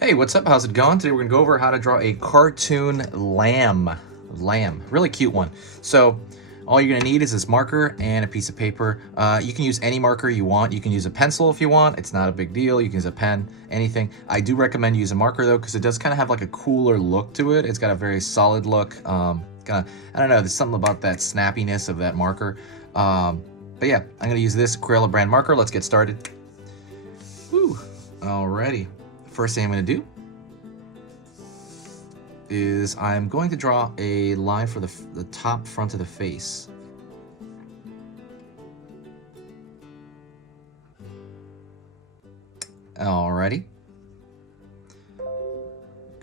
Hey, what's up? How's it going? Today we're gonna go over how to draw a cartoon lamb. Really cute one. So all you're gonna need is this marker and a piece of paper. You can use any marker you want. You can use a pencil if you want. It's not a big deal. You can use a pen, anything. I do recommend use a marker though, because it does kind of have like a cooler look to it. It's got a very solid look. I don't know, there's something about that snappiness of that marker. But yeah, I'm gonna use this Crayola brand marker. Let's get started. Woo, alrighty. First thing I'm going to do is I'm going to draw a line for the top front of the face. Alrighty.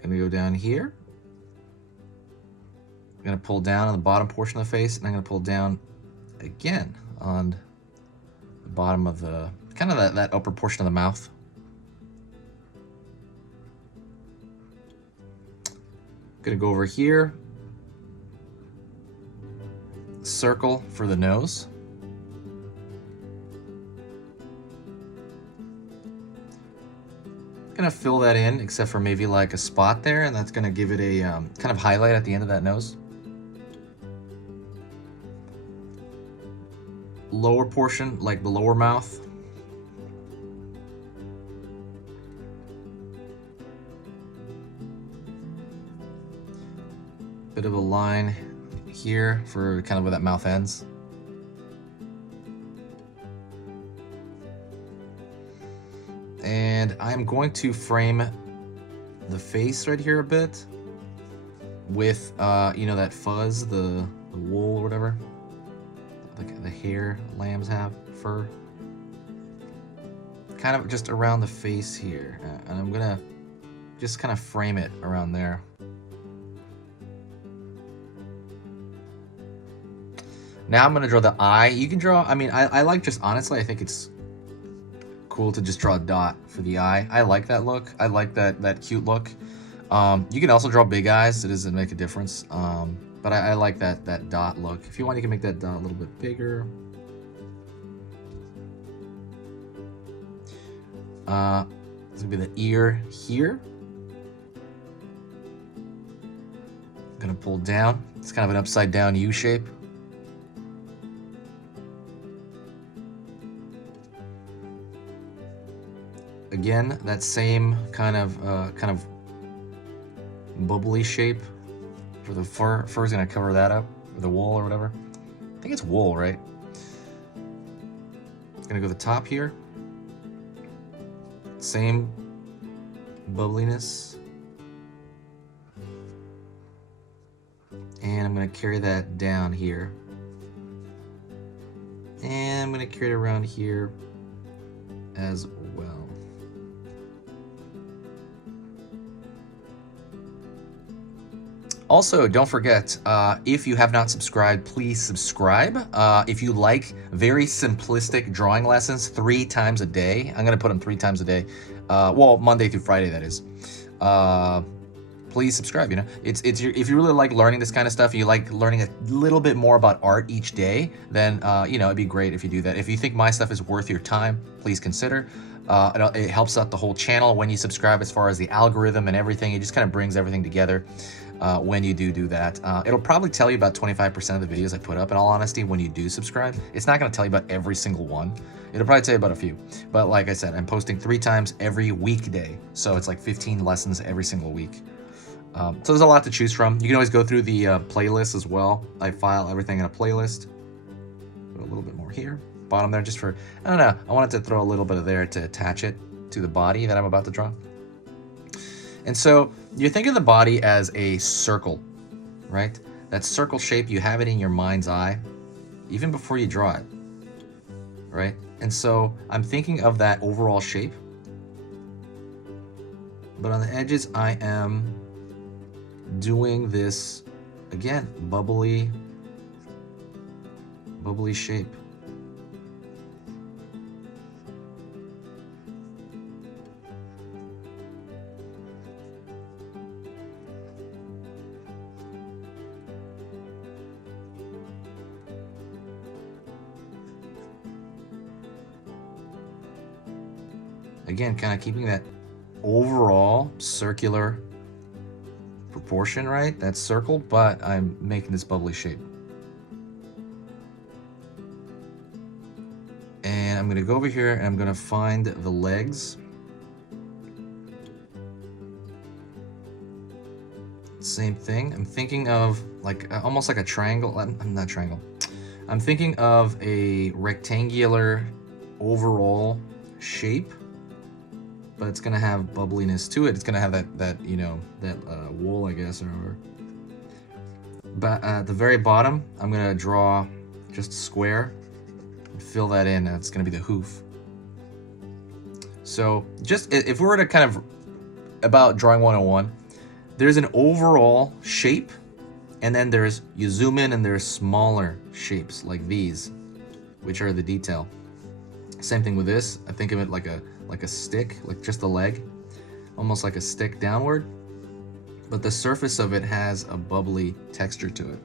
Gonna go down here. I'm gonna pull down on the bottom portion of the face, and I'm gonna pull down again on the bottom of the kind of that upper portion of the mouth. Gonna go over here, circle for the nose. Gonna fill that in, except for maybe like a spot there, and that's gonna give it a kind of highlight at the end of that nose. Lower portion, like the lower mouth. Bit of a line here for kind of where that mouth ends. And I'm going to frame the face right here a bit with, you know, that fuzz, the wool or whatever, like the hair lambs have, fur. Kind of just around the face here. And I'm gonna just kind of frame it around there. Now I'm gonna draw the eye. You can draw, I mean, I like, just honestly, I think it's cool to just draw a dot for the eye. I like that look. I like that cute look. You can also draw big eyes. It doesn't make a difference. But I like that dot look. If you want, you can make that dot a little bit bigger. This will be the ear here. I'm gonna pull down. It's kind of an upside down U shape. Again, that same kind of bubbly shape for the fur. Fur's gonna cover that up, or the wool or whatever. I think it's wool, right? Gonna go to the top here. Same bubbliness. And I'm gonna carry that down here. And I'm gonna carry it around here as well. Also, don't forget, if you have not subscribed, please subscribe. If you like very simplistic drawing lessons 3 times a day, I'm gonna put them 3 times a day. Well, Monday through Friday, that is. Please subscribe. You know, if you really like learning this kind of stuff, you like learning a little bit more about art each day, then you know, it'd be great if you do that. If you think my stuff is worth your time, please consider. It helps out the whole channel when you subscribe, as far as the algorithm and everything. It just kind of brings everything together. When you do that, it'll probably tell you about 25% of the videos I put up. In all honesty, when you do subscribe, it's not going to tell you about every single one. It'll probably tell you about a few. But like I said, I'm posting 3 times every weekday, so it's like 15 lessons every single week. So there's a lot to choose from. You can always go through the playlist as well. I file everything in a playlist. Put a little bit more here, bottom there, just for, I don't know, I wanted to throw a little bit of there to attach it to the body that I'm about to draw. And so you think of the body as a circle, right? That circle shape, you have it in your mind's eye, even before you draw it, right? And so I'm thinking of that overall shape, but on the edges, I am doing this, again, bubbly shape. Again, kind of keeping that overall circular proportion, right? That's circled, but I'm making this bubbly shape. And I'm gonna go over here and I'm gonna find the legs. Same thing. I'm thinking of like almost like a triangle. I'm not triangle. I'm thinking of a rectangular overall shape, but it's gonna have bubbliness to it. It's gonna have that you know, that wool, I guess, or. But at the very bottom, I'm gonna draw just a square and fill that in. That's gonna be the hoof. So just if we were to kind of about drawing 101, there's an overall shape, and then you zoom in and there's smaller shapes like these, which are the detail. Same thing with this. I think of it like a stick, like just the leg, almost like a stick downward, but the surface of it has a bubbly texture to it.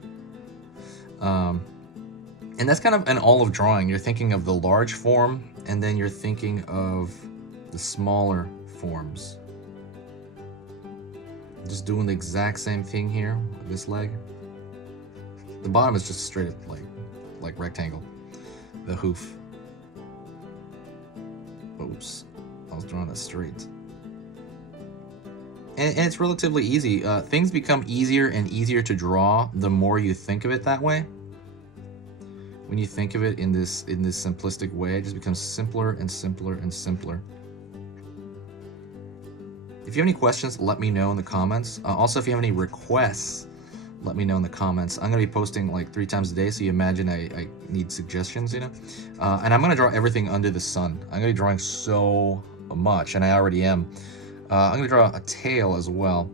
And that's kind of an olive drawing. You're thinking of the large form, and then you're thinking of the smaller forms. Just doing the exact same thing here with this leg. The bottom is just straight like rectangle. The hoof. Oops, I was drawing that straight. And it's relatively easy. Things become easier and easier to draw the more you think of it that way. When you think of it in this simplistic way, it just becomes simpler and simpler and simpler. If you have any questions, let me know in the comments. Also, if you have any requests, let me know in the comments. I'm gonna be posting like 3 times a day, so you imagine I need suggestions, you know? And I'm gonna draw everything under the sun. I'm gonna be drawing so much, and I already am. I'm gonna draw a tail as well.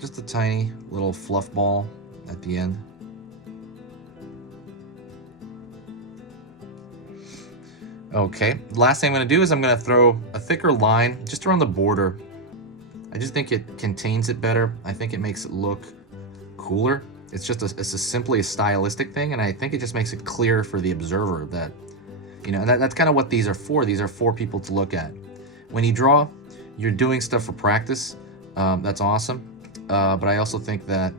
Just a tiny little fluff ball at the end. Okay, last thing I'm gonna do is I'm gonna throw a thicker line just around the border. I just think it contains it better. I think it makes it look cooler. It's just simply a stylistic thing, and I think it just makes it clear for the observer that, you know, and that's kind of what these are for. These are for people to look at. When you draw, you're doing stuff for practice. That's awesome. But I also think that,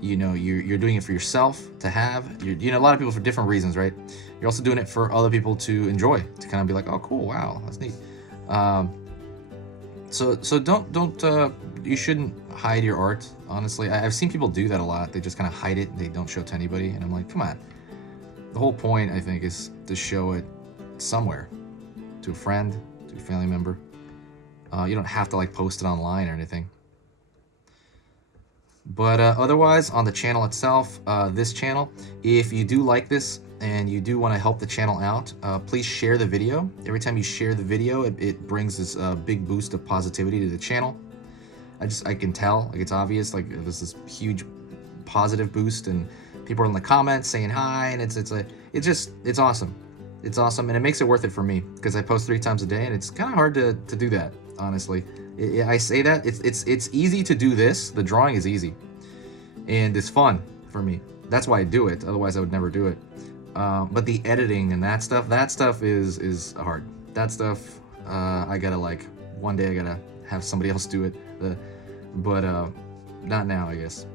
you know, you're doing it for yourself to have. You know, a lot of people for different reasons, right? You're also doing it for other people to enjoy, to kind of be like, oh, cool, wow, that's neat. So don't you shouldn't hide your art. Honestly, I've seen people do that a lot. They just kind of hide it. They don't show it to anybody, and I'm like, come on. The whole point, I think, is to show it somewhere, to a friend, to a family member. You don't have to like post it online or anything. But otherwise, on the channel itself, this channel, if you do like this and you do want to help the channel out, please share the video. Every time you share the video, it brings this big boost of positivity to the channel. I can tell, like, it's obvious, like there's this huge positive boost, and people are in the comments saying hi, and it's awesome. It's awesome, and it makes it worth it for me, because I post 3 times a day, and it's kind of hard to do that, honestly. I say that it's easy to do this. The drawing is easy, and it's fun for me. That's why I do it. Otherwise, I would never do it. But the editing and that stuff is hard. That stuff, I gotta, like, one day I gotta have somebody else do it. But not now, I guess.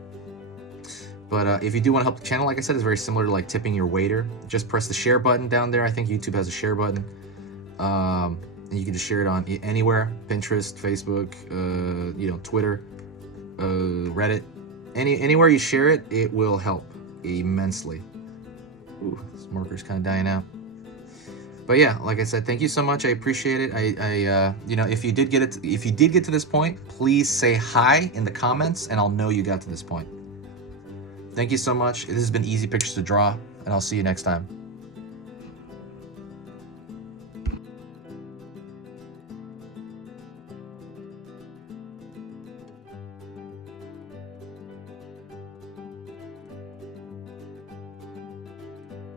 But if you do want to help the channel, like I said, it's very similar to like tipping your waiter. Just press the share button down there. I think YouTube has a share button. And you can just share it on anywhere: Pinterest, Facebook, you know, Twitter, Reddit. Anywhere you share it, it will help immensely. Ooh, this marker's kind of dying out. But yeah, like I said, thank you so much. I appreciate it. You know, if you did get to this point, please say hi in the comments, and I'll know you got to this point. Thank you so much. This has been Easy Pictures to Draw, and I'll see you next time.